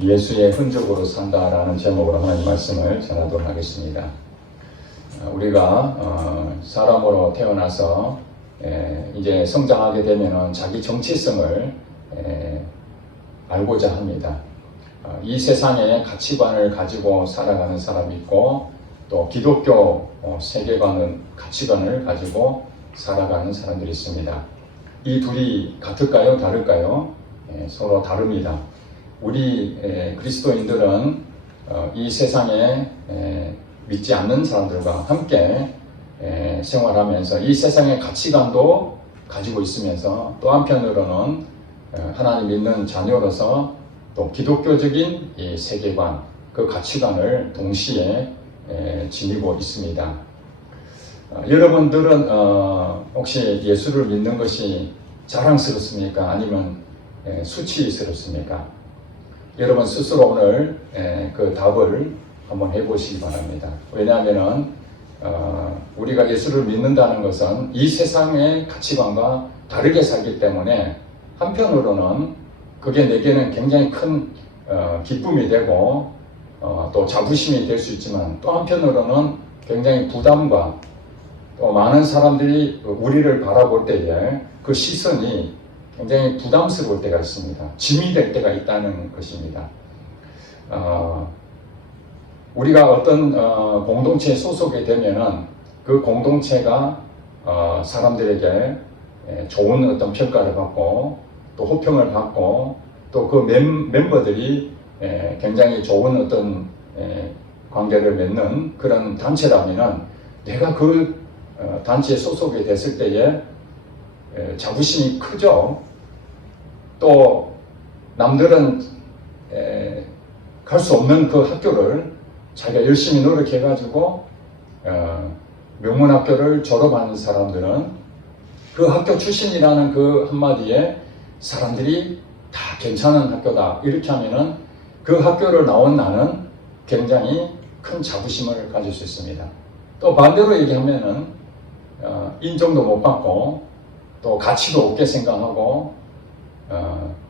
예수의 흔적으로 산다라는 제목으로 하나님 말씀을 전하도록 하겠습니다. 우리가 사람으로 태어나서 이제 성장하게 되면 자기 정체성을 알고자 합니다. 이 세상에 가치관을 가지고 살아가는 사람이 있고 또 기독교 가치관을 가지고 살아가는 사람들이 있습니다. 이 둘이 같을까요? 다를까요? 서로 다릅니다. 우리 그리스도인들은 이 세상에 믿지 않는 사람들과 함께 생활하면서 이 세상의 가치관도 가지고 있으면서 또 한편으로는 하나님 믿는 자녀로서 또 기독교적인 이 세계관, 그 가치관을 동시에 지니고 있습니다. 여러분들은 혹시 예수를 믿는 것이 자랑스럽습니까? 아니면 수치스럽습니까? 여러분 스스로 오늘 그 답을 한번 해보시기 바랍니다. 왜냐하면 우리가 예수를 믿는다는 것은 이 세상의 가치관과 다르게 살기 때문에 한편으로는 그게 내게는 굉장히 큰 기쁨이 되고 또 자부심이 될 수 있지만 또 한편으로는 굉장히 부담과 또 많은 사람들이 우리를 바라볼 때에 그 시선이 굉장히 부담스러울 때가 있습니다. 짐이 될 때가 있다는 것입니다. 우리가 어떤 공동체에 소속이 되면은 그 공동체가 사람들에게 좋은 어떤 평가를 받고 또 호평을 받고 또 그 멤버들이 굉장히 좋은 어떤 관계를 맺는 그런 단체라면은 내가 그 단체에 소속이 됐을 때에 자부심이 크죠. 또 남들은 갈 수 없는 그 학교를 자기가 열심히 노력해가지고 명문학교를 졸업하는 사람들은 그 학교 출신이라는 그 한마디에 사람들이 다 괜찮은 학교다 이렇게 하면은 그 학교를 나온 나는 굉장히 큰 자부심을 가질 수 있습니다. 또 반대로 얘기하면은 인정도 못 받고 또 가치도 없게 생각하고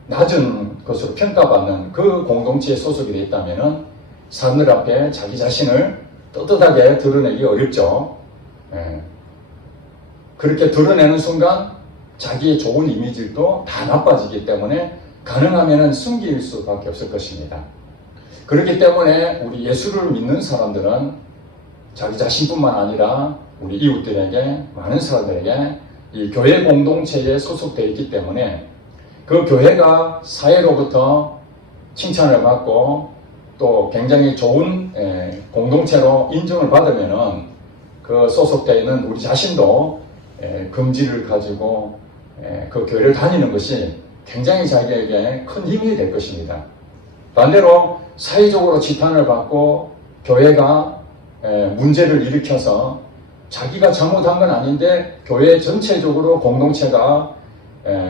낮은 것으로 평가받는 그 공동체에 소속이 되어 있다면은 사람들 앞에 자기 자신을 떳떳하게 드러내기 어렵죠. 그렇게 드러내는 순간 자기의 좋은 이미지도 다 나빠지기 때문에 가능하면 숨길 수밖에 없을 것입니다. 그렇기 때문에 우리 예수를 믿는 사람들은 자기 자신뿐만 아니라 우리 이웃들에게, 많은 사람들에게 이 교회 공동체에 소속되어 있기 때문에 그 교회가 사회로부터 칭찬을 받고 또 굉장히 좋은 공동체로 인정을 받으면은 그 소속되어 있는 우리 자신도 긍지를 가지고 그 교회를 다니는 것이 굉장히 자기에게 큰 힘이 될 것입니다. 반대로 사회적으로 지탄을 받고 교회가 문제를 일으켜서 자기가 잘못한 건 아닌데 교회 전체적으로 공동체가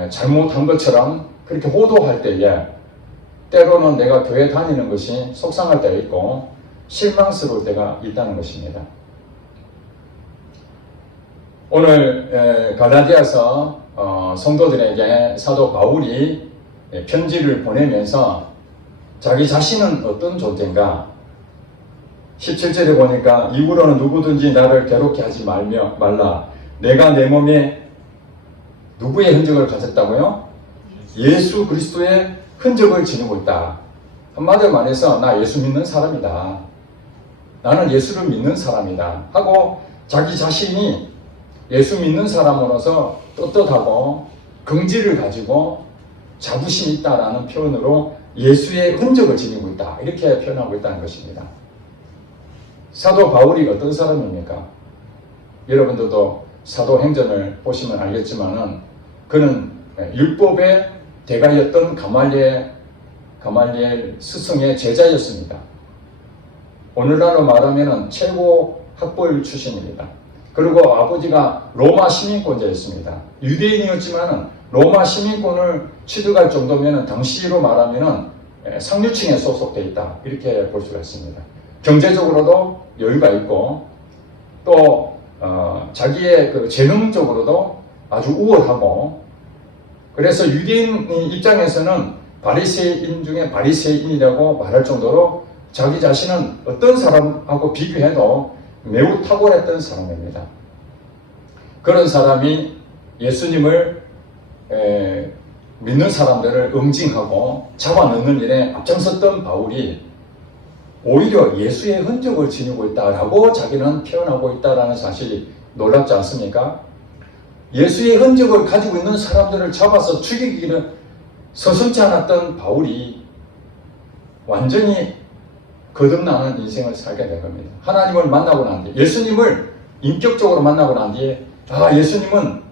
잘못한 것처럼 그렇게 호도할 때에 때로는 내가 교회 다니는 것이 속상할 때가 있고 실망스러울 때가 있다는 것입니다. 오늘 갈라디아서 성도들에게 사도 바울이 편지를 보내면서 자기 자신은 어떤 존재인가 17절에 보니까 이후로는 누구든지 나를 괴롭게 하지 말라. 내가 내 몸에 누구의 흔적을 가졌다고요? 예수 그리스도의 흔적을 지니고 있다. 한마디로 말해서 나 예수 믿는 사람이다. 나는 예수를 믿는 사람이다. 하고 자기 자신이 예수 믿는 사람으로서 떳떳하고 긍지를 가지고 자부심이 있다라는 표현으로 예수의 흔적을 지니고 있다. 이렇게 표현하고 있다는 것입니다. 사도 바울이 어떤 사람입니까? 여러분들도 사도행전을 보시면 알겠지만은 그는 율법의 대가였던 가말리엘 스승의 제자였습니다. 오늘날로 말하면 최고 학벌 출신입니다. 그리고 아버지가 로마 시민권자였습니다. 유대인이었지만 로마 시민권을 취득할 정도면 당시로 말하면 상류층에 소속되어 있다. 이렇게 볼 수가 있습니다. 경제적으로도 여유가 있고 또 자기의 그 재능적으로도 아주 우월하고 그래서 유대인 입장에서는 바리새인 중에 바리새인이라고 말할 정도로 자기 자신은 어떤 사람하고 비교해도 매우 탁월했던 사람입니다. 그런 사람이 예수님을 믿는 사람들을 응징하고 잡아넣는 일에 앞장섰던 바울이 오히려 예수의 흔적을 지니고 있다라고 자기는 표현하고 있다라는 사실이 놀랍지 않습니까? 예수의 흔적을 가지고 있는 사람들을 잡아서 죽이기는 서슴지 않았던 바울이 완전히 거듭나는 인생을 살게 된 겁니다. 하나님을 만나고 난 뒤에, 예수님을 인격적으로 만나고 난 뒤에, 예수님은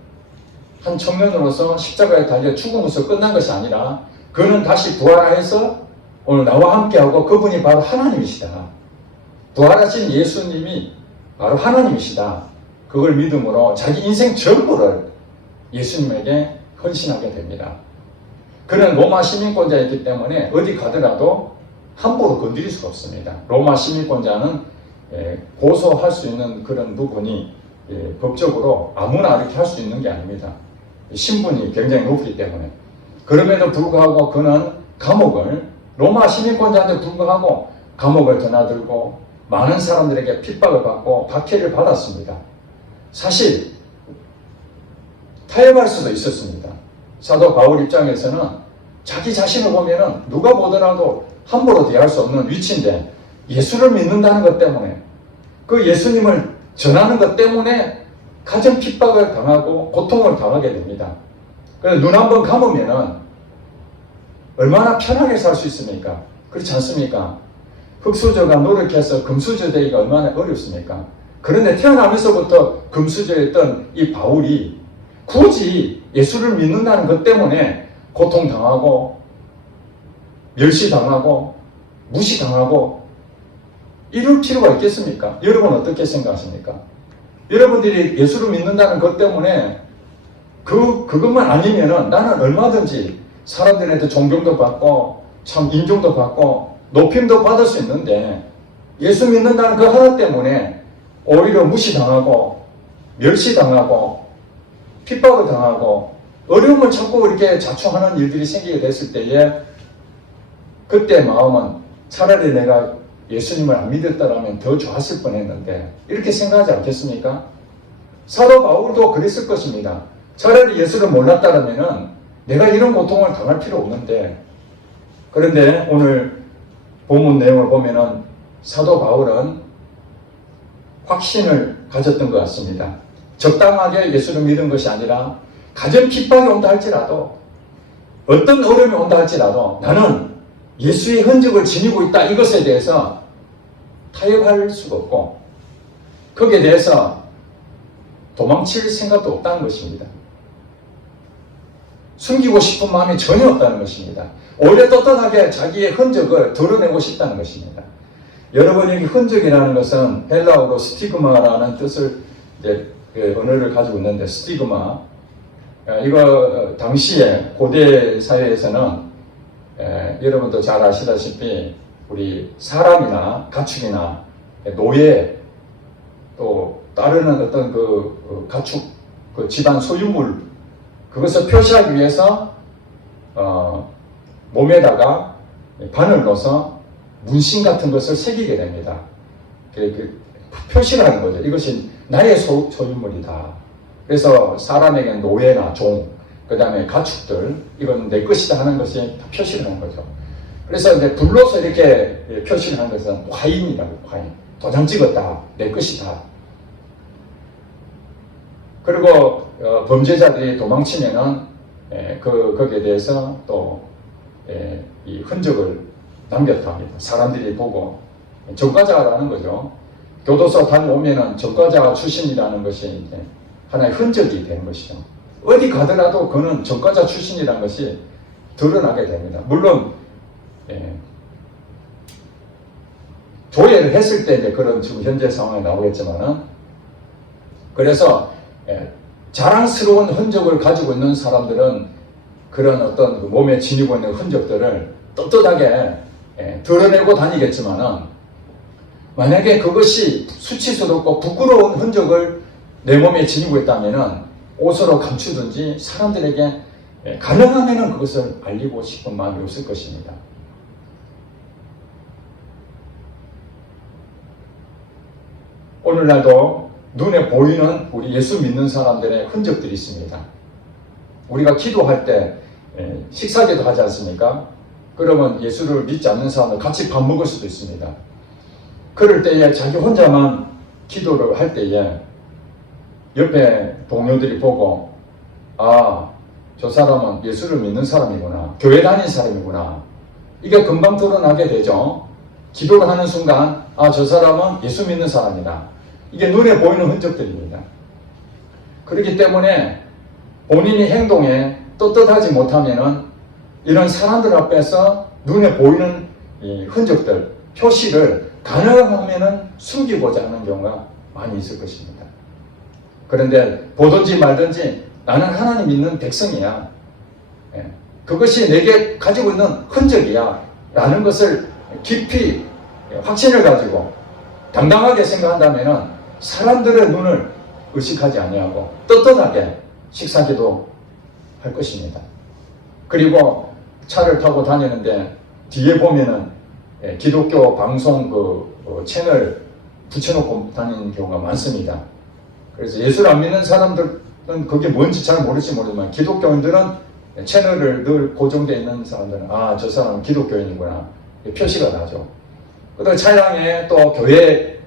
한 청년으로서 십자가에 달려 죽음으로써 끝난 것이 아니라 그는 다시 부활해서 오늘 나와 함께하고 그분이 바로 하나님이시다. 부활하신 예수님이 바로 하나님이시다. 그걸 믿음으로 자기 인생 전부를 예수님에게 헌신하게 됩니다. 그는 로마 시민권자이기 때문에 어디 가더라도 함부로 건드릴 수가 없습니다. 로마 시민권자는 고소할 수 있는 그런 부분이 법적으로 아무나 이렇게 할 수 있는 게 아닙니다. 신분이 굉장히 높기 때문에. 그럼에도 불구하고 그는 감옥을, 로마 시민권자한테 불구하고 감옥을 드나들고 많은 사람들에게 핍박을 받고 박해를 받았습니다. 사실 타협할 수도 있었습니다. 사도 바울 입장에서는 자기 자신을 보면은 누가 보더라도 함부로 대할 수 없는 위치인데 예수를 믿는다는 것 때문에, 그 예수님을 전하는 것 때문에 가정 핍박을 당하고 고통을 당하게 됩니다. 그래서 눈 한번 감으면은 얼마나 편하게 살 수 있습니까? 그렇지 않습니까? 흙수저가 노력해서 금수저 되기가 얼마나 어렵습니까? 그런데 태어나면서부터 금수저였던 이 바울이 굳이 예수를 믿는다는 것 때문에 고통당하고 멸시당하고 무시당하고 이럴 필요가 있겠습니까? 여러분 어떻게 생각하십니까? 여러분들이 예수를 믿는다는 것 때문에 그것만 아니면은 나는 얼마든지 사람들한테 존경도 받고 참 인정도 받고 높임도 받을 수 있는데 예수 믿는다는 그 하나 때문에 오히려 무시당하고 멸시당하고 핍박을 당하고 어려움을 찾고 이렇게 자초하는 일들이 생기게 됐을 때에 그때 마음은 차라리 내가 예수님을 안 믿었다라면 더 좋았을 뻔했는데 이렇게 생각하지 않겠습니까? 사도 바울도 그랬을 것입니다. 차라리 예수를 몰랐다라면은 내가 이런 고통을 당할 필요 없는데, 그런데 오늘 본문 내용을 보면은 사도 바울은 확신을 가졌던 것 같습니다. 적당하게 예수를 믿은 것이 아니라 가정 핍박이 온다 할지라도 어떤 어려움이 온다 할지라도 나는 예수의 흔적을 지니고 있다, 이것에 대해서 타협할 수가 없고 거기에 대해서 도망칠 생각도 없다는 것입니다. 숨기고 싶은 마음이 전혀 없다는 것입니다. 오히려 떳떳하게 자기의 흔적을 드러내고 싶다는 것입니다. 여러분, 여기 흔적이라는 것은 헬라어로 스티그마라는 뜻을 언어를 가지고 있는데, 스티그마, 이거 당시에 고대 사회에서는 여러분도 잘 아시다시피 우리 사람이나 가축이나 노예 또 따르는 어떤 그 가축, 그 집안 소유물, 그것을 표시하기 위해서 몸에다가 바늘 넣어서 문신 같은 것을 새기게 됩니다. 표시를 하는 거죠. 이것이 나의 소유물이다. 그래서 사람에게는 노예나 종, 그 다음에 가축들, 이건 내 것이다 하는 것이 표시를 하는 거죠. 그래서 이제 불로서 이렇게 표시를 하는 것은 화인이라고, 화인. 도장 찍었다, 내 것이다. 그리고 범죄자들이 도망치면은 거기에 대해서 또 이 흔적을 남겼다 합니다. 사람들이 보고 전과자라는 거죠. 교도소 다녀오면은 전과자 출신이라는 것이 이제 하나의 흔적이 되는 것이죠. 어디 가더라도 그는 전과자 출신이라는 것이 드러나게 됩니다. 물론 조회를 했을 때 이제 그런 지금 현재 상황이 나오겠지만은, 그래서 자랑스러운 흔적을 가지고 있는 사람들은 그런 어떤 몸에 지니고 있는 흔적들을 떳떳하게 드러내고 다니겠지만은, 만약에 그것이 수치스럽고 부끄러운 흔적을 내 몸에 지니고 있다면은 옷으로 감추든지 사람들에게 가능하면 그것을 알리고 싶은 마음이 없을 것입니다. 오늘날도 눈에 보이는 우리 예수 믿는 사람들의 흔적들이 있습니다. 우리가 기도할 때 식사기도 하지 않습니까? 그러면 예수를 믿지 않는 사람들 같이 밥 먹을 수도 있습니다. 그럴 때에 자기 혼자만 기도를 할 때에 옆에 동료들이 보고 저 사람은 예수를 믿는 사람이구나, 교회 다니는 사람이구나, 이게 금방 드러나게 되죠. 기도를 하는 순간 저 사람은 예수 믿는 사람이다, 이게 눈에 보이는 흔적들입니다. 그렇기 때문에 본인이 행동에 떳떳하지 못하면은 이런 사람들 앞에서 눈에 보이는 이 흔적들, 표시를 가능하면은 숨기고자 하는 경우가 많이 있을 것입니다. 그런데 보든지 말든지 나는 하나님 믿는 백성이야, 그것이 내게 가지고 있는 흔적이야 라는 것을 깊이 확신을 가지고 당당하게 생각한다면 사람들의 눈을 의식하지 아니하고 떳떳하게 식사기도 할 것입니다. 그리고 차를 타고 다니는데 뒤에 보면은 기독교 방송 채널 붙여놓고 다니는 경우가 많습니다. 그래서 예수를 안 믿는 사람들은 그게 뭔지 잘 모르지 모르지만 기독교인들은 채널을 늘 고정되어 있는 사람들은 저 사람은 기독교인이구나 표시가 나죠. 그다음 차량에 또 교회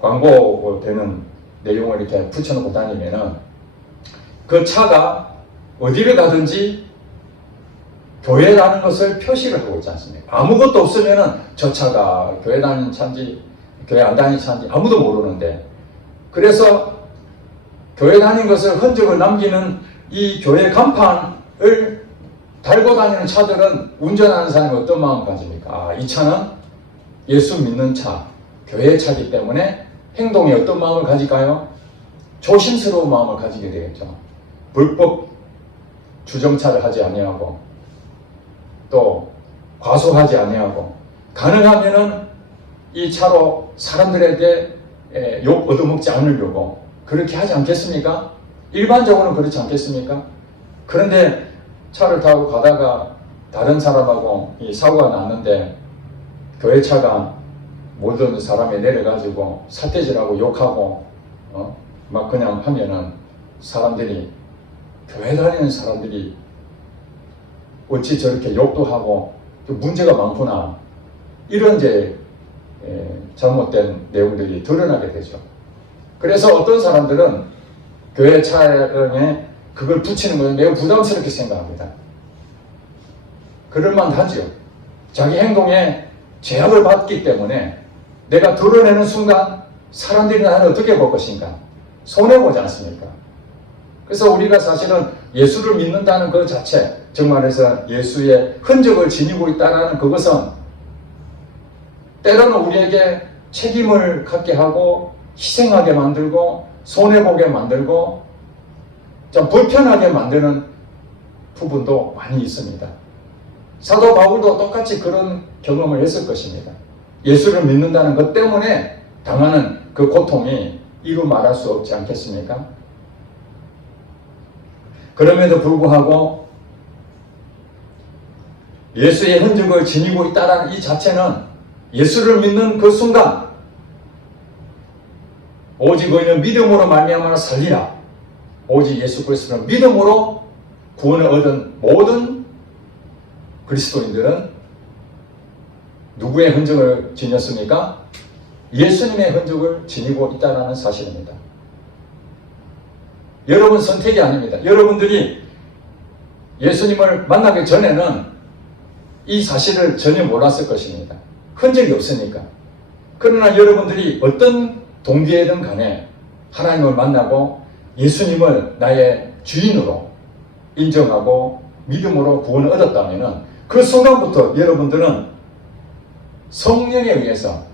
광고 되는 내용을 이렇게 붙여놓고 다니면은 그 차가 어디를 가든지 교회라는 것을 표시를 하고 있지 않습니까? 아무것도 없으면은 저 차가 교회 다니는 차인지 교회 안 다니는 차인지 아무도 모르는데, 그래서 교회 다니는 것을 흔적을 남기는 이 교회 간판을 달고 다니는 차들은 운전하는 사람이 어떤 마음을 가집니까? 이 차는 예수 믿는 차, 교회의 차이기 때문에 행동에 어떤 마음을 가질까요? 조심스러운 마음을 가지게 되겠죠. 불법 주정차를 하지 아니하고 또 과속하지 아니하고 가능하면은 이 차로 사람들에게 욕 얻어먹지 않으려고 그렇게 하지 않겠습니까? 일반적으로는 그렇지 않겠습니까? 그런데 차를 타고 가다가 다른 사람하고 이 사고가 났는데 교회 차가 모든 사람이 내려가지고 삿대질하고 욕하고 막 그냥 하면은 사람들이, 교회 다니는 사람들이 어찌 저렇게 욕도 하고 문제가 많구나, 이런 잘못된 내용들이 드러나게 되죠. 그래서 어떤 사람들은 교회 차량에 그걸 붙이는 것을 매우 부담스럽게 생각합니다. 그럴만하죠. 자기 행동에 제약을 받기 때문에 내가 드러내는 순간 사람들이 나를 어떻게 볼 것인가 손해보지 않습니까? 그래서 우리가 사실은 예수를 믿는다는 그 자체, 정말해서 예수의 흔적을 지니고 있다는 그것은 때로는 우리에게 책임을 갖게 하고 희생하게 만들고 손해보게 만들고 좀 불편하게 만드는 부분도 많이 있습니다. 사도 바울도 똑같이 그런 경험을 했을 것입니다. 예수를 믿는다는 것 때문에 당하는 그 고통이 이루 말할 수 없지 않겠습니까? 그럼에도 불구하고 예수의 흔적을 지니고 있다는 이 자체는 예수를 믿는 그 순간 오직 너희는 믿음으로 말미암아 살리라, 오직 예수 그리스도를 믿음으로 구원을 얻은 모든 그리스도인들은 누구의 흔적을 지녔습니까? 예수님의 흔적을 지니고 있다는 사실입니다. 여러분 선택이 아닙니다. 여러분들이 예수님을 만나기 전에는 이 사실을 전혀 몰랐을 것입니다. 흔적이 없으니까. 그러나 여러분들이 어떤 동기에든 간에 하나님을 만나고 예수님을 나의 주인으로 인정하고 믿음으로 구원을 얻었다면 그 순간부터 여러분들은 성령에 의해서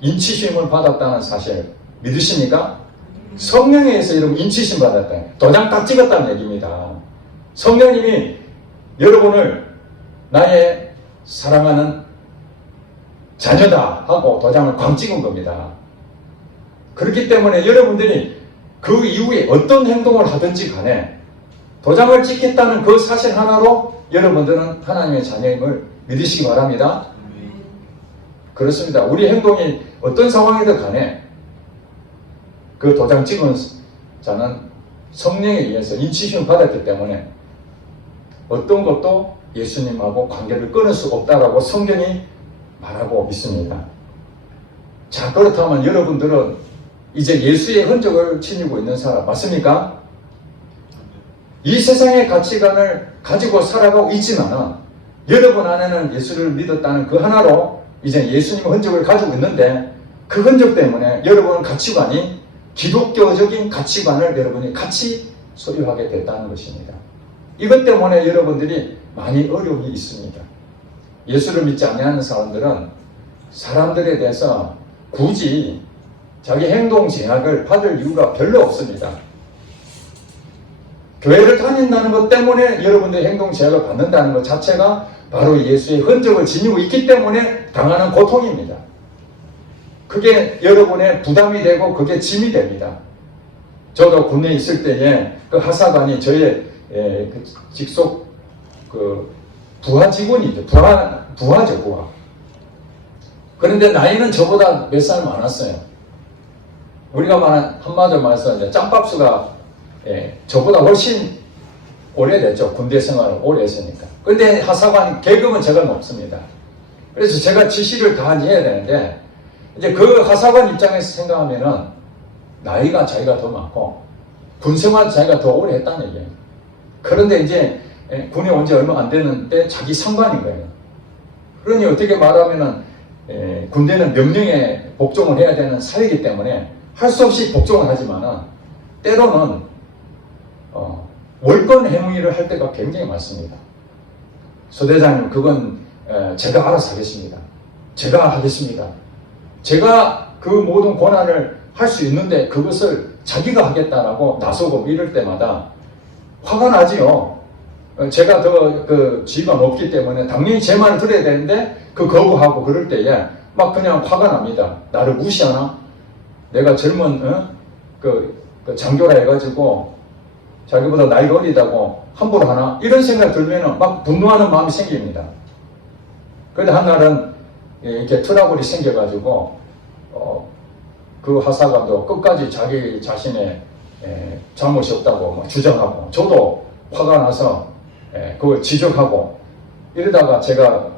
인치심을 받았다는 사실 믿으십니까? 성령에 의해서 여러분 인치심 받았다. 도장 딱 찍었다는 얘기입니다. 성령님이 여러분을 나의 사랑하는 자녀다 하고 도장을 꽝 찍은 겁니다. 그렇기 때문에 여러분들이 그 이후에 어떤 행동을 하든지 간에 도장을 찍겠다는 그 사실 하나로 여러분들은 하나님의 자녀임을 믿으시기 바랍니다. 그렇습니다. 우리 행동이 어떤 상황이든 간에 그 도장 찍은 자는 성령에 의해서 인치심을 받았기 때문에 어떤 것도 예수님하고 관계를 끊을 수 없다라고 성경이 말하고 있습니다. 자, 그렇다면 여러분들은 이제 예수의 흔적을 지니고 있는 사람 맞습니까? 이 세상의 가치관을 가지고 살아가고 있지만은 여러분 안에는 예수를 믿었다는 그 하나로 이제 예수님의 흔적을 가지고 있는데 그 흔적 때문에 여러분 가치관이 기독교적인 가치관을 여러분이 같이 소유하게 됐다는 것입니다. 이것 때문에 여러분들이 많이 어려움이 있습니다. 예수를 믿지 않는 사람들은 사람들에 대해서 굳이 자기 행동 제약을 받을 이유가 별로 없습니다. 교회를 다닌다는 것 때문에 여러분들의 행동 제약을 받는다는 것 자체가 바로 예수의 흔적을 지니고 있기 때문에 당하는 고통입니다. 그게 여러분의 부담이 되고 그게 짐이 됩니다. 저도 군대에 있을 때에 그 하사관이 저의 그 직속 그 부하 직원이죠. 부하죠, 부하. 그런데 나이는 저보다 몇 살 많았어요. 우리가 말한 한마디로 말해서 이제 짬밥수가 저보다 훨씬 오래됐죠. 군대 생활을 오래 했으니까. 근데 하사관 계급은 제가 높습니다. 그래서 제가 지시를 다 해야 되는데 이제 그 하사관 입장에서 생각하면은 나이가 자기가 더 많고 군생활 자기가 더 오래 했다는 얘기예요. 그런데 이제 군에 온 지 얼마 안 됐는데 자기 상관인 거예요. 그러니 어떻게 말하면은 군대는 명령에 복종을 해야 되는 사회이기 때문에 할 수 없이 복종을 하지만은 때로는 월권 행위를 할 때가 굉장히 많습니다. 소대장님 그건 제가 알아서 하겠습니다. 제가 하겠습니다. 제가 그 모든 권한을 할 수 있는데 그것을 자기가 하겠다라고 나서고 이럴 때마다 화가 나지요. 제가 더 그 지위가 높기 때문에 당연히 제 말을 들어야 되는데 그 거부하고 그럴 때에 막 그냥 화가 납니다. 나를 무시하나? 내가 젊은 그 장교라 해가지고 자기보다 나이가 어리다고 함부로 하나? 이런 생각 들면은 막 분노하는 마음이 생깁니다. 그런데 한 날은 이렇게 트러블이 생겨가지고 그 하사관도 끝까지 자기 자신의 잘못이 없다고 주장하고 저도 화가 나서 그걸 지적하고 이러다가 제가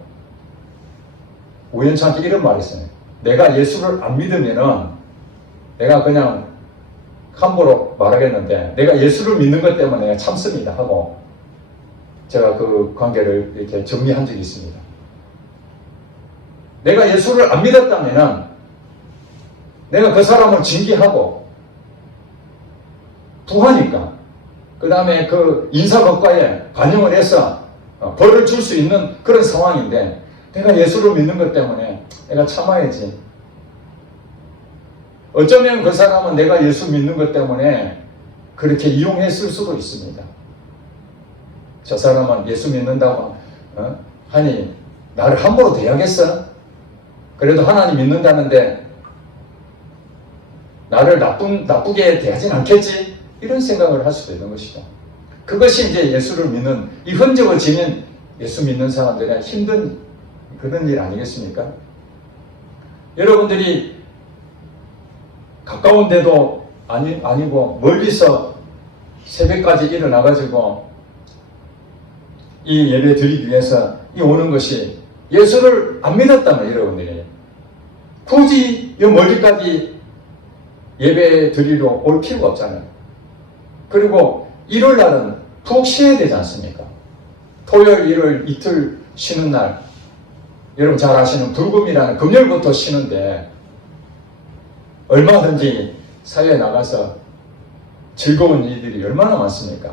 우연찮게 이런 말이 있어요. 내가 예수를 안 믿으면은 내가 그냥 함부로 말하겠는데 내가 예수를 믿는 것 때문에 내가 참습니다 하고 제가 그 관계를 이렇게 정리한 적이 있습니다. 내가 예수를 안 믿었다면은 내가 그 사람을 징계하고 부하니까 그 다음에 그 인사법과에 반영을 해서 벌을 줄 수 있는 그런 상황인데 내가 예수를 믿는 것 때문에 내가 참아야지. 어쩌면 그 사람은 내가 예수 믿는 것 때문에 그렇게 이용했을 수도 있습니다. 저 사람은 예수 믿는다고 하니 나를 함부로 대하겠어? 그래도 하나님 믿는다는데 나를 나쁘게 대하진 않겠지? 이런 생각을 할 수도 있는 것이죠. 그것이 이제 예수를 믿는 이 흔적을 지닌 예수 믿는 사람들의 힘든 그런 일 아니겠습니까? 여러분들이 가까운 데도 아니고 멀리서 새벽까지 일어나가지고 이 예배 드리기 위해서 오는 것이 예수를 안 믿었다면 여러분들이 굳이 이 멀리까지 예배 드리러 올 필요가 없잖아요. 그리고 일요일 날은 푹 쉬어야 되지 않습니까? 토요일, 일요일 이틀 쉬는 날 여러분 잘 아시는 불금이라는 금요일부터 쉬는데 얼마든지 사회에 나가서 즐거운 일들이 얼마나 많습니까?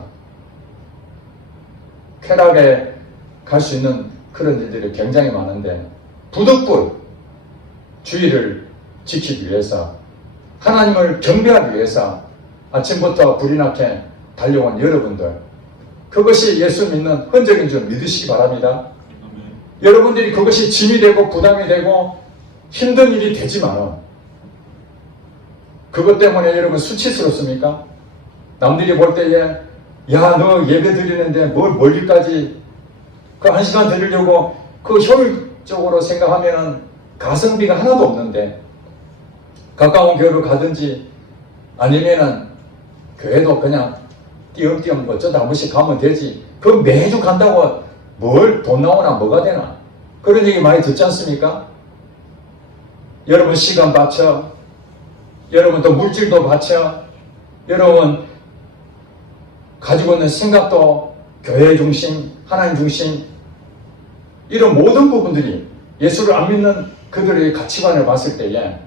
쾌락에 갈 수 있는 그런 일들이 굉장히 많은데 부득불 주의를 지키기 위해서 하나님을 경배하기 위해서 아침부터 불이 나게 달려온 여러분들 그것이 예수 믿는 흔적인 줄 믿으시기 바랍니다. 여러분들이 그것이 짐이 되고 부담이 되고 힘든 일이 되지만 그것 때문에 여러분 수치스럽습니까? 남들이 볼 때에 야, 너 예배 드리는데 뭘 멀리까지 그 1시간 드리려고 그 효율적으로 생각하면은 가성비가 하나도 없는데 가까운 교회로 가든지 아니면은 교회도 그냥 띄엄띄엄 어쩌다 한 번씩 가면 되지. 그 매주 간다고 뭘 돈 나오나 뭐가 되나. 그런 얘기 많이 듣지 않습니까? 여러분 시간 바쳐. 여러분 또 물질도 바쳐. 여러분 가지고 있는 생각도 교회 중심, 하나님 중심, 이런 모든 부분들이 예수를 안 믿는 그들의 가치관을 봤을 때에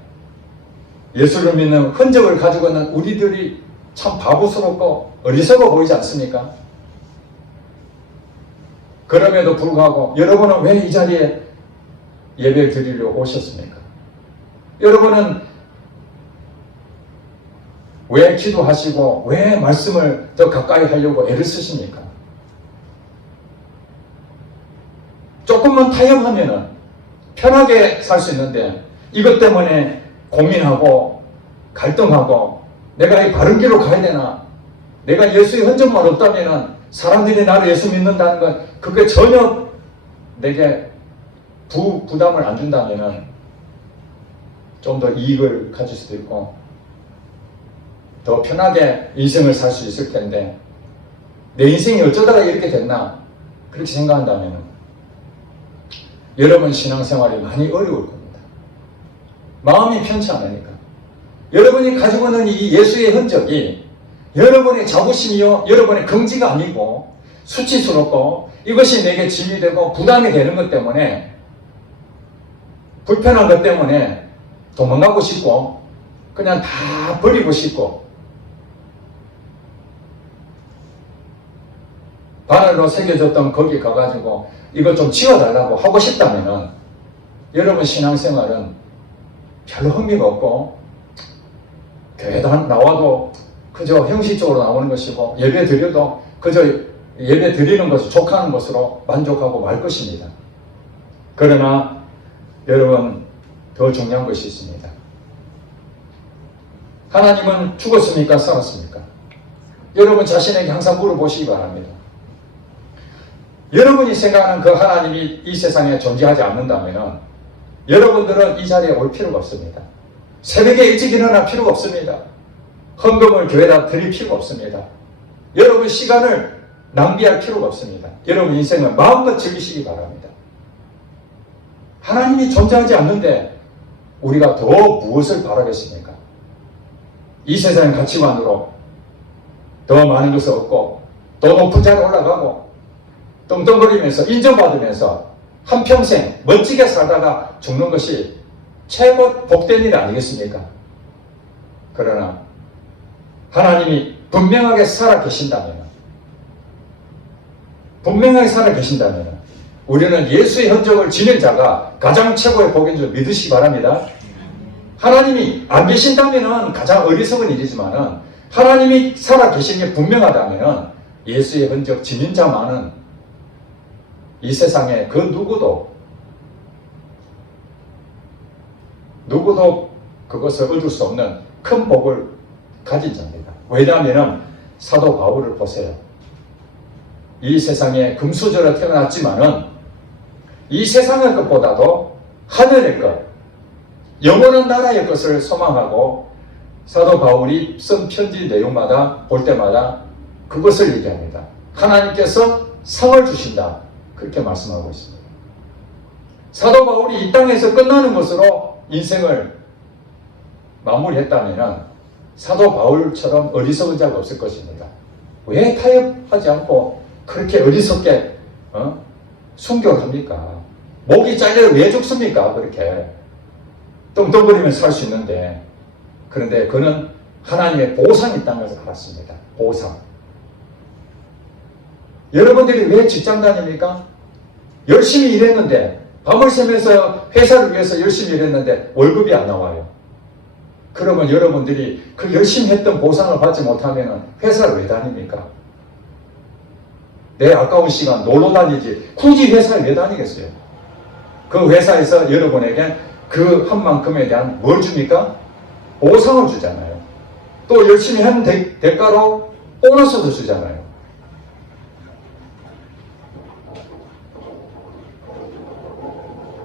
예수를 믿는 흔적을 가지고 있는 우리들이 참 바보스럽고 어리석어 보이지 않습니까? 그럼에도 불구하고 여러분은 왜 이 자리에 예배를 드리려고 오셨습니까? 여러분은 왜 기도하시고 왜 말씀을 더 가까이 하려고 애를 쓰십니까? 조금만 타협하면은 편하게 살 수 있는데 이것 때문에 고민하고 갈등하고 내가 이 바른 길로 가야 되나? 내가 예수의 흔적만 없다면은 사람들이 나를 예수 믿는다는 건 그게 전혀 내게 부담을 안 준다면은 좀 더 이익을 가질 수도 있고 더 편하게 인생을 살 수 있을 텐데 내 인생이 어쩌다가 이렇게 됐나 그렇게 생각한다면 여러분 신앙생활이 많이 어려울 겁니다. 마음이 편치 않으니까. 여러분이 가지고 있는 이 예수의 흔적이 여러분의 자부심이요 여러분의 긍지가 아니고 수치스럽고 이것이 내게 짐이 되고 부담이 되는 것 때문에 불편한 것 때문에 도망가고 싶고 그냥 다 버리고 싶고 바늘로 새겨졌던 거기 가가지고 이거 좀 지워달라고 하고 싶다면은 여러분 신앙생활은 별로 흥미가 없고 교회도 나와도 그저 형식적으로 나오는 것이고 예배 드려도 그저 예배 드리는 것을 족하는 것으로 만족하고 말 것입니다. 그러나 여러분 더 중요한 것이 있습니다. 하나님은 죽었습니까? 살았습니까? 여러분 자신에게 항상 물어보시기 바랍니다. 여러분이 생각하는 그 하나님이 이 세상에 존재하지 않는다면 여러분들은 이 자리에 올 필요가 없습니다. 새벽에 일찍 일어날 필요가 없습니다. 헌금을 교회에다 드릴 필요가 없습니다. 여러분 시간을 낭비할 필요가 없습니다. 여러분 인생을 마음껏 즐기시기 바랍니다. 하나님이 존재하지 않는데 우리가 더 무엇을 바라겠습니까? 이 세상의 가치관으로 더 많은 것을 얻고 더 높은 자리에 올라가고 떵떵거리면서 인정받으면서 한평생 멋지게 살다가 죽는 것이 최고 복된 일 아니겠습니까? 그러나 하나님이 분명하게 살아계신다면 우리는 예수의 흔적을 지닌 자가 가장 최고의 복인 줄 믿으시기 바랍니다. 하나님이 안 계신다면 가장 어리석은 일이지만 하나님이 살아계신 게 분명하다면 예수의 흔적 지닌 자만은 이 세상에 그 누구도 그것을 얻을 수 없는 큰 복을 가진 자입니다. 왜냐하면 사도 바울을 보세요. 이 세상에 금수저로 태어났지만은 이 세상의 것보다도 하늘의 것, 영원한 나라의 것을 소망하고 사도 바울이 쓴 편지 내용마다 볼 때마다 그것을 얘기합니다. 하나님께서 상을 주신다. 그렇게 말씀하고 있습니다. 사도 바울이 이 땅에서 끝나는 것으로 인생을 마무리했다면 사도 바울처럼 어리석은 자가 없을 것입니다. 왜 타협하지 않고 그렇게 어리석게 순교를 합니까? 목이 잘려 왜 죽습니까? 그렇게 떵떵거리면서 살 수 있는데. 그런데 그는 하나님의 보상이 있다는 것을 알았습니다. 보상. 여러분들이 왜 직장 다닙니까? 열심히 일했는데 밤을 새면서 회사를 위해서 열심히 일했는데 월급이 안 나와요. 그러면 여러분들이 그 열심히 했던 보상을 받지 못하면 회사를 왜 다닙니까? 내 아까운 시간 놀러 다니지 굳이 회사를 왜 다니겠어요? 그 회사에서 여러분에게 그 한 만큼에 대한 뭘 줍니까? 보상을 주잖아요. 또 열심히 한 대가로 보너스도 주잖아요.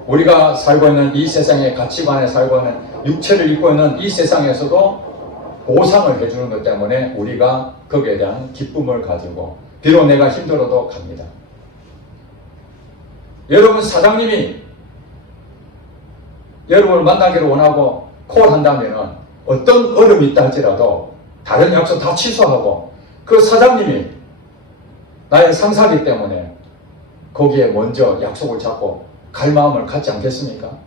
우리가 살고 있는 이 세상의 가치관에 살고 있는 육체를 입고 있는 이 세상에서도 보상을 해주는 것 때문에 우리가 거기에 대한 기쁨을 가지고 비록 내가 힘들어도 갑니다. 여러분 사장님이 여러분을 만나기를 원하고 콜한다면 어떤 어려움이 있다 할지라도 다른 약속 다 취소하고 그 사장님이 나의 상사이기 때문에 거기에 먼저 약속을 잡고 갈 마음을 갖지 않겠습니까?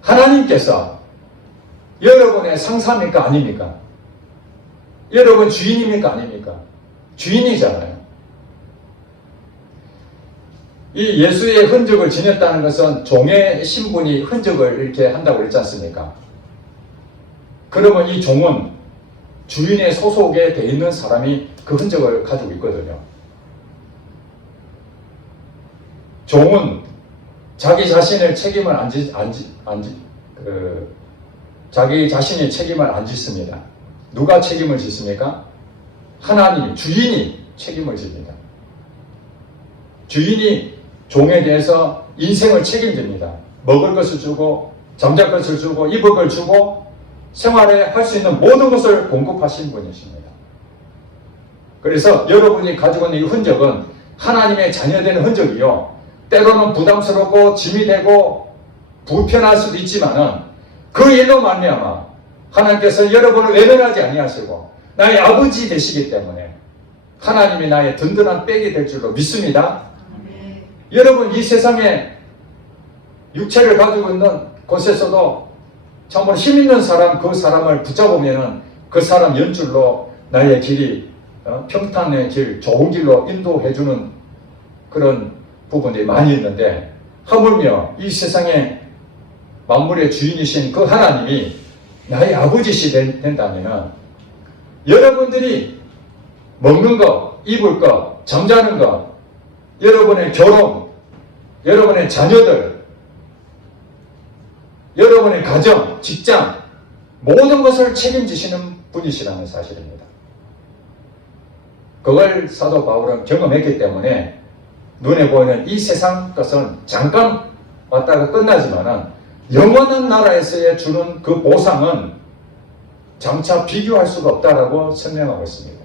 하나님께서 여러분의 상사입니까? 아닙니까? 여러분 주인입니까? 아닙니까? 주인이잖아요. 이 예수의 흔적을 지녔다는 것은 종의 신분이 흔적을 이렇게 한다고 그랬지 않습니까? 그러면 이 종은 주인의 소속에 돼 있는 사람이 그 흔적을 가지고 있거든요. 종은 자기 자신의 책임을 자기 자신의 책임을 안 짓습니다. 누가 책임을 짓습니까? 하나님, 주인이 책임을 집니다. 주인이 종에 대해서 인생을 책임집니다. 먹을 것을 주고 잠잘 것을 주고 입을 걸 주고 생활에 할 수 있는 모든 것을 공급하신 분이십니다. 그래서 여러분이 가지고 있는 이 흔적은 하나님의 자녀되는 흔적이요. 때로는 부담스럽고 짐이 되고 불편할 수도 있지만은 그 일로 말미암아 하나님께서 여러분을 외면하지 아니하시고 나의 아버지 되시기 때문에 하나님이 나의 든든한 백이 될 줄로 믿습니다. 여러분 이 세상에 육체를 가지고 있는 곳에서도 참으로 힘 있는 사람 그 사람을 붙잡으면은 그 사람 연줄로 나의 길이 평탄의 길, 좋은 길로 인도해주는 그런 부분들이 많이 있는데 하물며 이 세상에 만물의 주인이신 그 하나님이 나의 아버지시 된다면 여러분들이 먹는 것, 입을 것, 잠자는 것, 여러분의 결혼, 여러분의 자녀들, 여러분의 가정, 직장 모든 것을 책임지시는 분이시라는 사실입니다. 그걸 사도 바울은 경험했기 때문에 눈에 보이는 이 세상 것은 잠깐 왔다가 끝나지만은 영원한 나라에서의 주는 그 보상은 장차 비교할 수가 없다라고 설명하고 있습니다.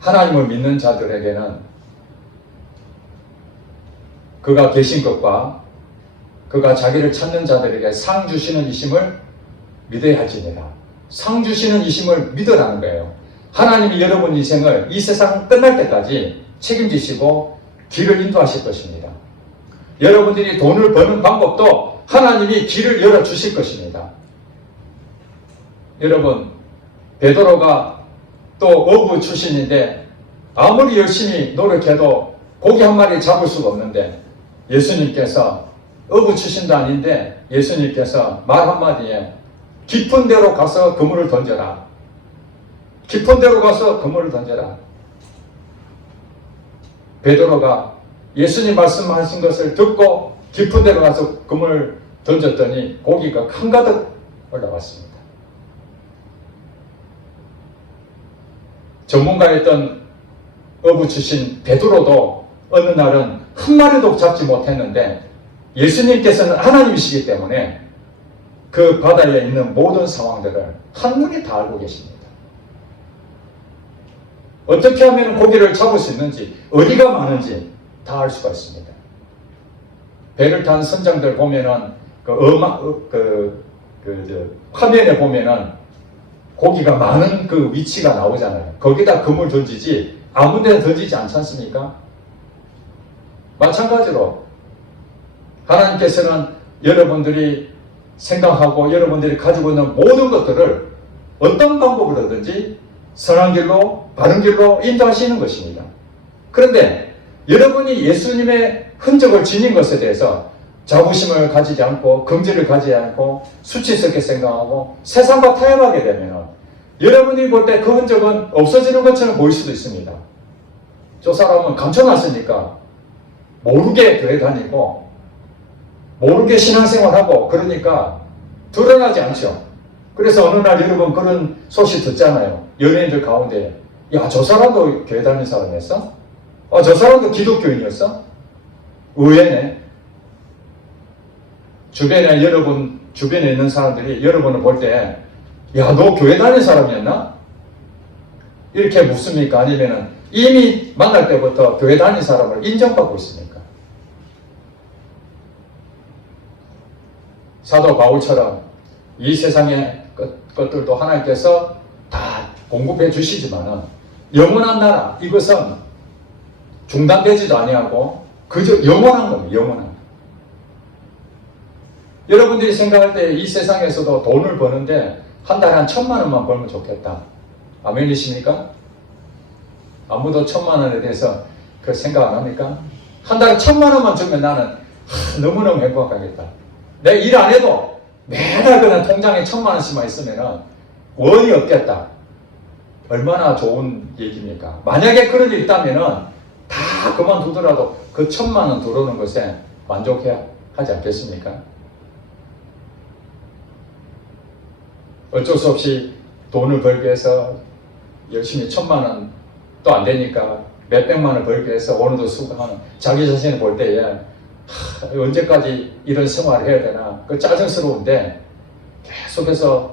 하나님을 믿는 자들에게는 그가 계신 것과 그가 자기를 찾는 자들에게 상 주시는 이심을 믿어야 할지니라. 상 주시는 이심을 믿으라는 거예요. 하나님이 여러분 인생을 이 세상 끝날 때까지 책임지시고 길을 인도하실 것입니다. 여러분들이 돈을 버는 방법도 하나님이 길을 열어주실 것입니다. 여러분 베드로가 또 어부 출신인데 아무리 열심히 노력해도 고기 한 마리 잡을 수가 없는데 예수님께서 어부 출신도 아닌데 예수님께서 말 한마디에 깊은 데로 가서 그물을 던져라. 깊은 데로 가서 그물을 던져라. 베드로가 예수님 말씀하신 것을 듣고 깊은 데로 가서 그물을 던졌더니 고기가 한가득 올라왔습니다. 전문가였던 어부 출신 베드로도 어느 날은 한 마리도 잡지 못했는데 예수님께서는 하나님이시기 때문에 그 바다에 있는 모든 상황들을 한눈에 다 알고 계십니다. 어떻게 하면 고기를 잡을 수 있는지 어디가 많은지 다 알 수가 있습니다. 배를 탄 선장들 보면은 화면에 보면은 고기가 많은 그 위치가 나오잖아요. 거기다 그물 던지지 아무 데나 던지지 않지 않습니까? 마찬가지로 하나님께서는 여러분들이 생각하고 여러분들이 가지고 있는 모든 것들을 어떤 방법으로든지 선한 길로 바른 길로 인도하시는 것입니다. 그런데 여러분이 예수님의 흔적을 지닌 것에 대해서 자부심을 가지지 않고 긍지를 가지지 않고 수치스럽게 생각하고 세상과 타협하게 되면 여러분이 볼 때 그 흔적은 없어지는 것처럼 보일 수도 있습니다. 저 사람은 감춰놨으니까 모르게 교회 다니고 모르게 신앙생활하고 그러니까 드러나지 않죠. 그래서 어느 날 여러분 그런 소식 듣잖아요. 연예인들 가운데 야, 저 사람도 교회 다니는 사람이었어? 저 사람도 기독교인이었어? 의외네. 주변에 있는 사람들이 여러분을 볼 때, 야, 너 교회 다니는 사람이었나? 이렇게 묻습니까? 아니면은 이미 만날 때부터 교회 다니는 사람을 인정받고 있습니까? 사도 바울처럼 이 세상의 것들도 하나님께서 다 공급해 주시지만은 영원한 나라, 이것은 중단되지도 아니하고 그저 영원한 겁니다. 영원한. 여러분들이 생각할 때 이 세상에서도 돈을 버는데 한 달에 한 1,000만 원만 벌면 좋겠다. 아멘이십니까? 아무도 1,000만 원에 대해서 그 생각 안 합니까? 한 달에 1,000만 원만 주면 나는 너무너무 행복하겠다. 내 일 안 해도 매달 그냥 통장에 1,000만 원씩만 있으면 원이 없겠다. 얼마나 좋은 얘기입니까? 만약에 그런 일이 있다면 다 그만두더라도 그 1,000만 원 들어오는 것에 만족해야 하지 않겠습니까? 어쩔 수 없이 돈을 벌기 위해서 열심히 1,000만 원 또 안 되니까 몇백만 원 벌기 위해서 오늘도 수고하는 자기 자신을 볼 때에 언제까지 이런 생활을 해야 되나 그 짜증스러운데 계속해서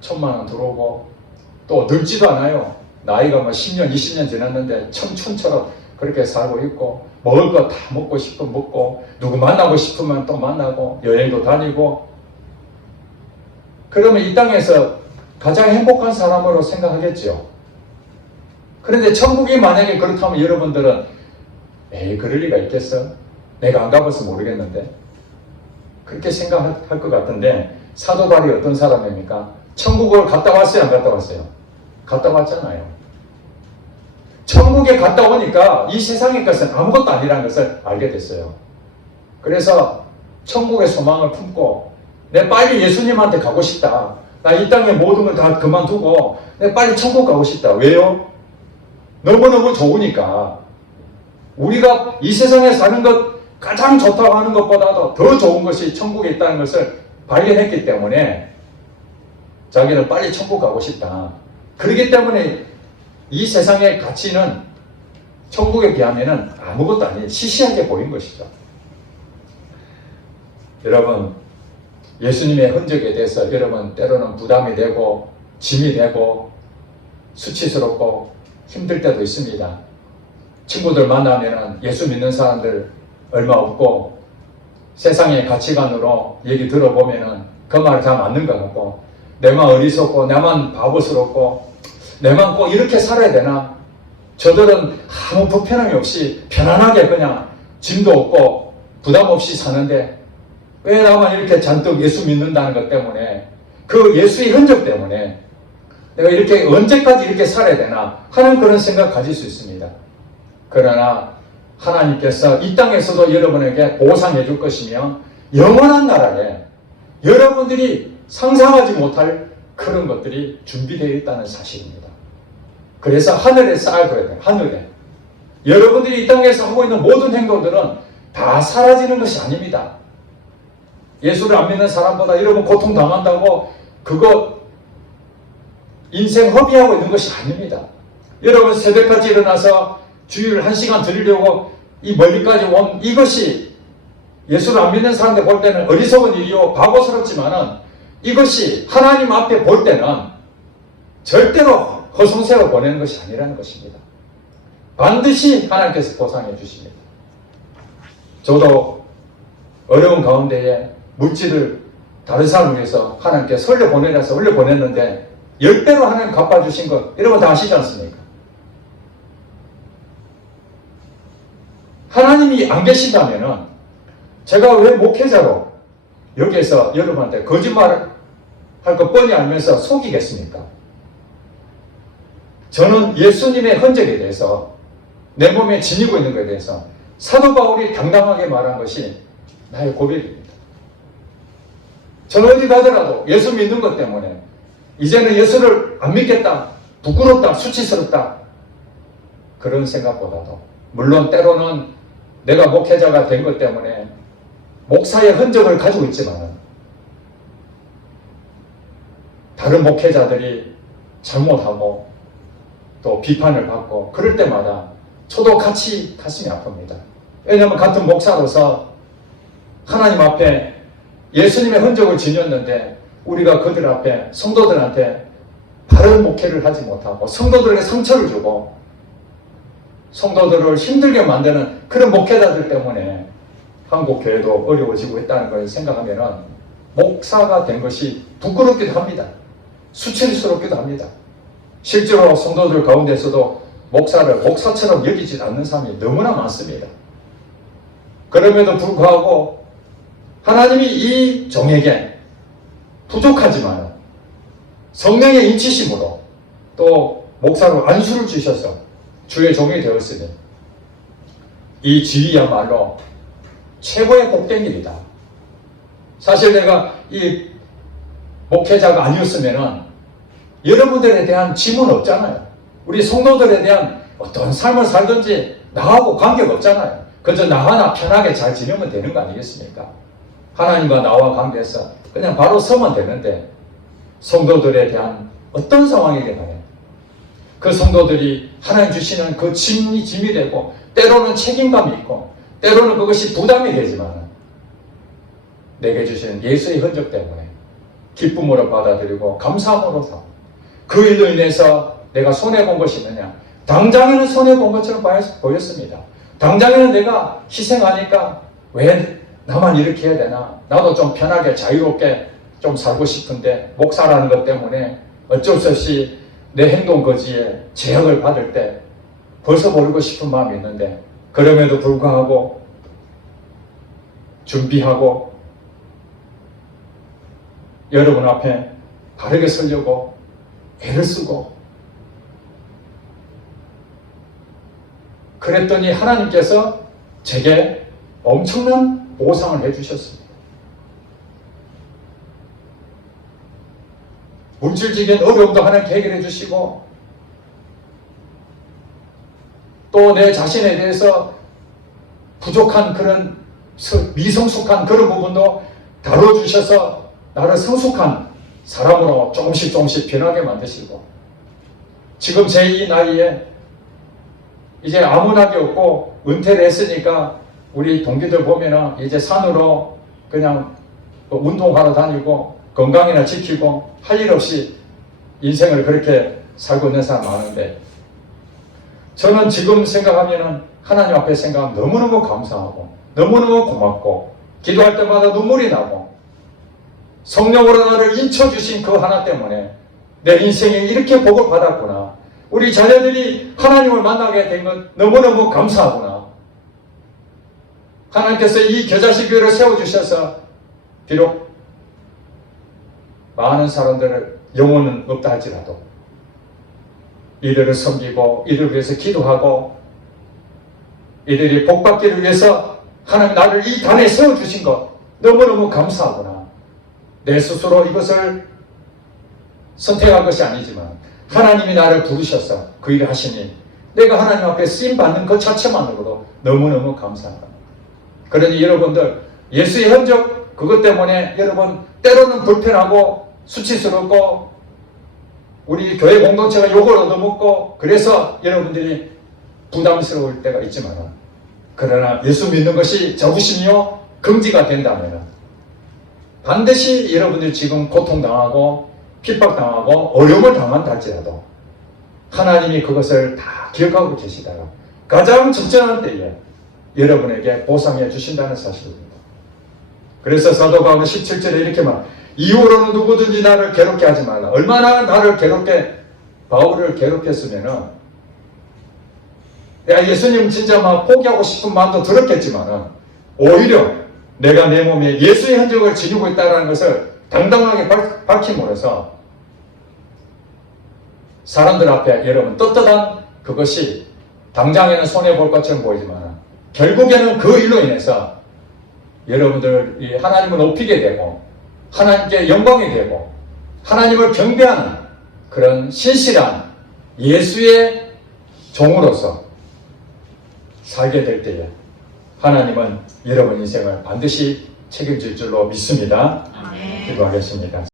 1,000만 원 들어오고 또 늙지도 않아요. 나이가 뭐 10년 20년 지났는데 청춘처럼 그렇게 살고 있고 먹을 거 다 먹고 싶으면 먹고 누구 만나고 싶으면 또 만나고 여행도 다니고 그러면 이 땅에서 가장 행복한 사람으로 생각하겠죠. 그런데 천국이 만약에 그렇다면 여러분들은 에이 그럴 리가 있겠어? 내가 안 가봐서 모르겠는데 그렇게 생각할 것 같은데 사도 바울이 어떤 사람입니까? 천국을 갔다 왔어요? 안 갔다 왔어요? 갔다 왔잖아요. 천국에 갔다 오니까 이 세상의 것은 아무것도 아니라는 것을 알게 됐어요. 그래서 천국의 소망을 품고 내 빨리 예수님한테 가고 싶다. 나 이 땅의 모든 걸 다 그만두고 내 빨리 천국 가고 싶다. 왜요? 너무너무 좋으니까. 우리가 이 세상에 사는 것 가장 좋다고 하는 것보다도 더 좋은 것이 천국에 있다는 것을 발견했기 때문에 자기는 빨리 천국 가고 싶다. 그렇기 때문에 이 세상의 가치는 천국에 비하면 아무것도 아니에요. 시시하게 보인 것이죠. 여러분, 예수님의 흔적에 대해서 여러분 때로는 부담이 되고 짐이 되고 수치스럽고 힘들 때도 있습니다. 친구들 만나면 예수 믿는 사람들 얼마 없고 세상의 가치관으로 얘기 들어보면 그 말 다 맞는 것 같고 내만 어리석고 내만 바보스럽고 내만 꼭 이렇게 살아야 되나? 저들은 아무 불편함이 없이 편안하게 그냥 짐도 없고 부담 없이 사는데 왜 나만 이렇게 잔뜩 예수 믿는다는 것 때문에 그 예수의 흔적 때문에 내가 이렇게 언제까지 이렇게 살아야 되나 하는 그런 생각 가질 수 있습니다. 그러나 하나님께서 이 땅에서도 여러분에게 보상해 줄 것이며 영원한 나라에 여러분들이 상상하지 못할 그런 것들이 준비되어 있다는 사실입니다. 그래서 하늘에 쌓아둬야 돼요. 하늘에. 여러분들이 이 땅에서 하고 있는 모든 행동들은 다 사라지는 것이 아닙니다. 예수를 안 믿는 사람보다 여러분 고통 당한다고 그거 인생 허비하고 있는 것이 아닙니다. 여러분 새벽까지 일어나서 주일을 1시간 드리려고 이 멀리까지 온 이것이 예수를 안 믿는 사람들 볼 때는 어리석은 일이요 바보스럽지만은 이것이 하나님 앞에 볼 때는 절대로 허송세로 보내는 것이 아니라는 것입니다. 반드시 하나님께서 보상해 주십니다. 저도 어려운 가운데에 물질을 다른 사람을 위해서 하나님께서 흘려보내라서 흘려보냈는데 10배로 하나님 갚아주신 것 여러분 다 아시지 않습니까? 하나님이 안 계신다면은 제가 왜 목회자로 여기에서 여러분한테 거짓말을 할 거 뻔히 알면서 속이겠습니까? 저는 예수님의 흔적에 대해서 내 몸에 지니고 있는 것에 대해서 사도 바울이 당당하게 말한 것이 나의 고백입니다. 저는 어디 가더라도 예수 믿는 것 때문에 이제는 예수를 안 믿겠다, 부끄럽다, 수치스럽다 그런 생각보다도 물론 때로는 내가 목회자가 된 것 때문에 목사의 흔적을 가지고 있지만 다른 목회자들이 잘못하고 또 비판을 받고 그럴 때마다 저도 같이 가슴이 아픕니다. 왜냐하면 같은 목사로서 하나님 앞에 예수님의 흔적을 지녔는데 우리가 그들 앞에 성도들한테 바른 목회를 하지 못하고 성도들에게 상처를 주고 성도들을 힘들게 만드는 그런 목회자들 때문에 한국 교회도 어려워지고 있다는 걸 생각하면 목사가 된 것이 부끄럽기도 합니다. 수치스럽기도 합니다. 실제로 성도들 가운데서도 목사를 목사처럼 여기지 않는 사람이 너무나 많습니다. 그럼에도 불구하고 하나님이 이 종에게 부족하지만 성령의 인치심으로 또 목사로 안수를 주셔서 주의 종이 되었으니 이 지위야말로 최고의 복된 일이다. 사실 내가 이 목회자가 아니었으면 여러분들에 대한 짐은 없잖아요. 우리 성도들에 대한 어떤 삶을 살든지 나하고 관계가 없잖아요. 그저 나 하나 편하게 잘 지내면 되는 거 아니겠습니까? 하나님과 나와 관계에서 그냥 바로 서면 되는데 성도들에 대한 어떤 상황이든 간에 그 성도들이 하나님 주시는 그 짐이 되고 때로는 책임감이 있고 때로는 그것이 부담이 되지만 내게 주시는 예수의 흔적 때문에 기쁨으로 받아들이고 감사함으로 사. 그 일로 인해서 내가 손해본 것이 있느냐? 당장에는 손해본 것처럼 보였습니다. 당장에는 내가 희생하니까 왜 나만 이렇게 해야 되나? 나도 좀 편하게 자유롭게 좀 살고 싶은데 목사라는 것 때문에 어쩔 수 없이 내 행동 거지에 제약을 받을 때 벗어버리고 싶은 마음이 있는데 그럼에도 불구하고 준비하고 여러분 앞에 바르게 서려고 애를 쓰고 그랬더니 하나님께서 제게 엄청난 보상을 해주셨습니다. 물질적인 어려움도 하나님께 해결해 주시고 또 내 자신에 대해서 부족한 그런 미성숙한 그런 부분도 다뤄주셔서 나를 성숙한 사람으로 조금씩 변하게 만드시고 지금 제 이 나이에 이제 아무나게 없고 은퇴를 했으니까 우리 동기들 보면은 이제 산으로 그냥 운동하러 다니고 건강이나 지키고 할 일 없이 인생을 그렇게 살고 있는 사람 많은데 저는 지금 생각하면은 하나님 앞에 생각하면 너무너무 감사하고 너무너무 고맙고 기도할 때마다 눈물이 나고 성령으로 나를 인쳐주신 그 하나 때문에 내 인생에 이렇게 복을 받았구나. 우리 자녀들이 하나님을 만나게 된 것 너무너무 감사하구나. 하나님께서 이 겨자씨 교회를 세워주셔서 비록 많은 사람들을 영혼은 없다 할지라도 이들을 섬기고 이들을 위해서 기도하고 이들이 복받기를 위해서 하나님 나를 이 단에 세워주신 것 너무너무 감사하구나. 내 스스로 이것을 선택한 것이 아니지만 하나님이 나를 부르셔서 그 일을 하시니 내가 하나님 앞에 쓰임받는 것 자체만으로도 너무너무 감사합니다. 그러니 여러분들 예수의 흔적 그것 때문에 여러분 때로는 불편하고 수치스럽고 우리 교회 공동체가 욕을 얻어먹고 그래서 여러분들이 부담스러울 때가 있지만 그러나 예수 믿는 것이 자부심이요 긍지가 된다면 반드시 여러분들이 지금 고통당하고 핍박당하고 어려움을 당한다 할지라도 하나님이 그것을 다 기억하고 계시다가 가장 적절한 때에 여러분에게 보상해 주신다는 사실입니다. 그래서 사도 바울은 17절에 이렇게 말 이후로는 누구든지 나를 괴롭게 하지 말라. 얼마나 나를 바울을 괴롭혔으면은 내가 예수님 진짜 막 포기하고 싶은 마음도 들었겠지만은 오히려 내가 내 몸에 예수의 흔적을 지니고 있다는 것을 당당하게 밝힘으로 해서 사람들 앞에 여러분 떳떳한 그것이 당장에는 손해볼 것처럼 보이지만 결국에는 그 일로 인해서 여러분들이 하나님을 높이게 되고 하나님께 영광이 되고 하나님을 경배하는 그런 신실한 예수의 종으로서 살게 될 때에 하나님은 여러분 인생을 반드시 책임질 줄로 믿습니다. 기도하겠습니다.